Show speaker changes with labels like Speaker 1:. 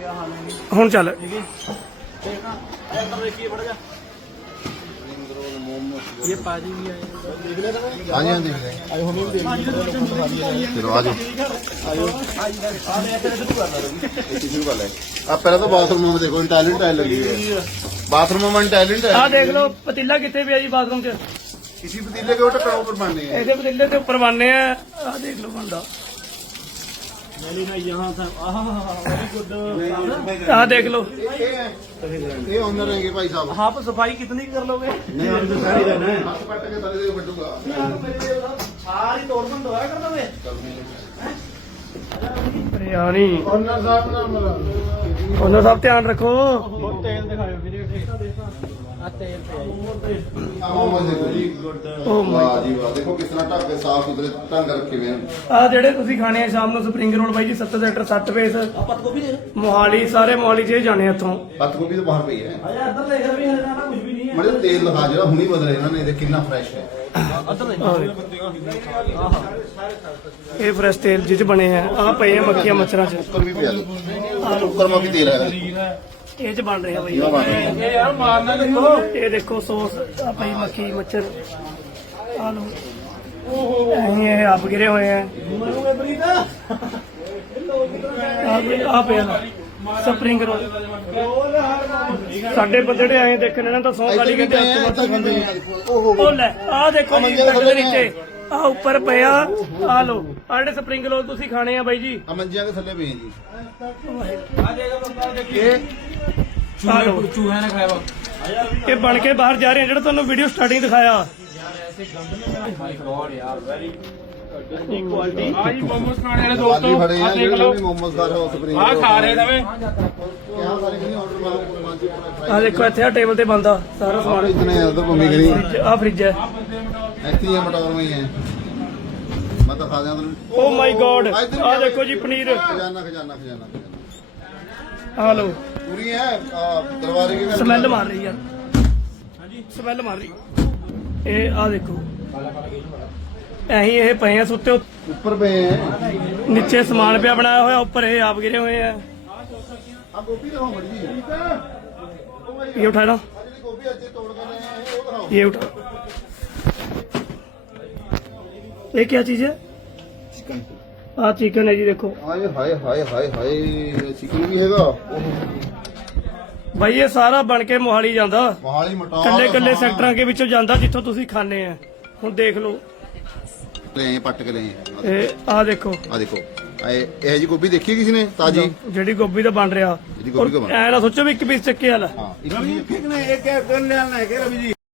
Speaker 1: ਹੁਣ ਚੱਲ
Speaker 2: ये पाजी भी आए
Speaker 3: हाँ जी हाँ जी चलो आ जाओ शुरू कर ले। अब पहले तो बाथरूम में देखो टैलेंट टाइल लगी है बाथरूम में टैलेंट है।
Speaker 1: ਆ ਦੇਖ ਲਓ ਪਤੀਲਾ ਕਿੱਥੇ ਪਿਆ ਜੀ ਬਾਥਰੂਮ 'ਚ
Speaker 3: किसी पतीले के ऊपर ऊपर बनने हैं।
Speaker 1: ਇਹਦੇ ਪਤੀਲੇ ਦੇ ਉੱਪਰ ਬਣਨੇ ਆ ਆ ਦੇਖ ਲਓ ਬੰਦਾ
Speaker 2: मैंने ना यहाँ था वेरी गुड
Speaker 1: ਆ ਦੇਖ ਲਓ
Speaker 3: ये ऑनर रहेंगे भाई साहब।
Speaker 2: आप सफाई कितनी कर लोगे
Speaker 3: नहीं हम तो सारी रहना है हाथ पट के तले से बटूंगा
Speaker 2: सारी तोड़ बंद दोबारा कर दोगे
Speaker 1: ਬਿਰਿਆਨੀ
Speaker 3: ऑनर साहब नाम
Speaker 1: ਉਹਨਾਂ ਸਭ ਧਿਆਨ ਰੱਖੋ
Speaker 2: तेल दिखाओ वीडियो तेल पे
Speaker 3: देखो जी
Speaker 1: ਓ
Speaker 3: वाह जी वाह देखो किस तरह ढक के साफ सुथरे ढंग रखे हुए हैं।
Speaker 1: ਆ ਜਿਹੜੇ ਤੁਸੀਂ ਖਾਣੇ ਆ ਸ਼ਾਮ ਨੂੰ ਸਪਰਿੰਗ ਰੋਲ ਬਾਈ ਜੀ 7 ਸੈਕਟਰ 7 ਫੇਸ
Speaker 2: पत्त गोभी दे
Speaker 1: ਮੋਹਾਲੀ ਸਾਰੇ ਮੋਹਾਲੀ 'ਚ ਜਾਣੇ ਇੱਥੋਂ
Speaker 3: पत्त गोभी तो बाहर पई है
Speaker 2: अरे अंदर देख रहे हैं ना कुछ भी नहीं है
Speaker 3: मतलब तेल लगा जरा हुनी बदल रहे ना देख कितना फ्रेश है।
Speaker 2: अंदर देख
Speaker 1: ਇਹ ਫਰੈਸ਼ ਤੇਲ ਜਿਹ 'ਚ ਬਣੇ ਆ ਆ ਪਏ ਆ ਮੱਖੀਆਂ ਮੱਛਰਾਂ 'ਚ
Speaker 3: कुकर भी पिया दो कुकर में भी तेल है।
Speaker 1: ਇਹ 'ਚ ਬਣ ਰਿਹਾ ਬਾਈ
Speaker 3: ये बात है।
Speaker 2: ये यार मारना देखो
Speaker 1: ਇਹ ਦੇਖੋ ਸੌਸ ਆ ਪਈ ਮੱਖੀ ਮੱਛਰ ਆ ਲੋ ਇਹ ਆਪ ਗਿਰੇ ਹੋਏ ਆ
Speaker 2: मरूंगे प्रीता
Speaker 1: ਆ ਪਿਆ ਸਪਰਿੰਗ ਰੋਲ ਸਾਡੇ ਬੰਦੇ ਜਿਹੜੇ ਆਏ ਦੇਖਣ ਇਹਨਾਂ ਤਾਂ ਸੌ ਗਾਲੀ ਕਹਿੰਦੇ ਹੱਥ ਵੱਟ ਖਾਂਦੇ ਨੇ। ਉਹ ਲੈ ਆ ਦੇਖੋ ਜੀ ਟੱਕ ਦੇ ਨੀਚੇ ਆ ਉੱਪਰ ਪਿਆ ਆ ਲੋ ਆ ਜਿਹੜੇ ਸਪਰਿੰਗ ਰੋਲ ਤੁਸੀਂ ਖਾਣੇ ਆ ਬਾਈ ਜੀ
Speaker 3: मंजिया के थले पे हैं जी।
Speaker 1: ਆ ਲੋ
Speaker 2: चूहे ने खाया
Speaker 1: ਇਹ ਬਣ ਕੇ ਬਾਹਰ ਜਾ ਰਹੇ ਆ ਜਿਹੜਾ ਤੁਹਾਨੂੰ ਵੀਡੀਓ ਸਟਾਰਟਿੰਗ ਦਿਖਾਇਆ
Speaker 2: क्वालिटी आज मोमोज खाने वाले
Speaker 3: वाली
Speaker 2: दोस्तों
Speaker 3: खड़े हैं
Speaker 2: देख लो
Speaker 3: जो मोमोज खा रहे हो स्प्रिंग
Speaker 2: आ खा रहे थे
Speaker 3: यहाँ सारे कहीं ऑर्डर मारो
Speaker 1: ਆ ਦੇਖੋ ਇੱਥੇ ਆ ਟੇਬਲ ਤੇ ਬੰਦਾ ਸਾਰਾ ਸਮਾਨ
Speaker 3: इतने ज्यादा मम्मी करी
Speaker 1: ਆ ਫ੍ਰਿਜ ਹੈ
Speaker 3: ऐसी है मटौर में ही है मैं तो खा दिया
Speaker 1: ਓ ਮਾਈ ਗॉड ਆ ਦੇਖੋ ਜੀ ਪਨੀਰ
Speaker 3: खजाना खजाना खजाना खजाना
Speaker 1: ਆ ਲੋ
Speaker 3: पूरी है दरबारे की
Speaker 1: ਸਮੈਲ ਮਾਰ ਰਹੀ ਯਾਰ ਸਮੈਲ ਮਾਰ ਰਹੀ ਇਹ ਆ ਦੇਖੋ ਐਹੀ ਇਹ ਪਏ ਆ ਸੁੱਤੇ
Speaker 3: ऊपर पे है।
Speaker 1: ਨੀਚੇ ਸਮਾਨ ਪਿਆ ਬਣਾਇਆ ਹੋਇਆ ਉੱਪਰ ਇਹ ਆਪ ਗਿਰੇ ਹੋਏ ਆ
Speaker 3: आप गोभी दिखाओ मर्जी
Speaker 1: ਇਹ ਉਠਾ ਲਾ
Speaker 3: गोभी अच्छे तोड़ कर रहे हैं वो दिखाओ।
Speaker 1: ये उठा ये क्या चीज है आ चिकन है जी देखो
Speaker 3: हाय हाय हाय हाय हाय चिकन भी हैगा
Speaker 1: भाई ये सारा बन के मोहाली ਜਾਂਦਾ
Speaker 3: मोहाली मटौर
Speaker 1: ਕੱਲੇ ਕੱਲੇ ਸੈਕਟਰਾਂ ਦੇ ਵਿੱਚੋਂ ਜਾਂਦਾ ਜਿੱਥੋਂ ਤੁਸੀਂ ਖਾਣੇ ਆ ਹੁਣ ਦੇਖ ਲਓ
Speaker 3: ले आए पट के ले आए।
Speaker 1: ਇਹ ਆ ਦੇਖੋ
Speaker 3: आ देखो ये जी गोभी देखी है किसी ने ताजी
Speaker 1: ਜਿਹੜੀ ਗੋਭੀ ਦਾ ਬਣ ਰਿਹਾ
Speaker 3: ਜਿਹੜੀ ਗੋਭੀ ਦਾ ਬਣ
Speaker 1: ਐ ਨਾ ਸੋਚੋ ਵੀ ਇੱਕ ਪੀਸ ਚੱਕੇ ਵਾਲਾ
Speaker 3: हाँ एक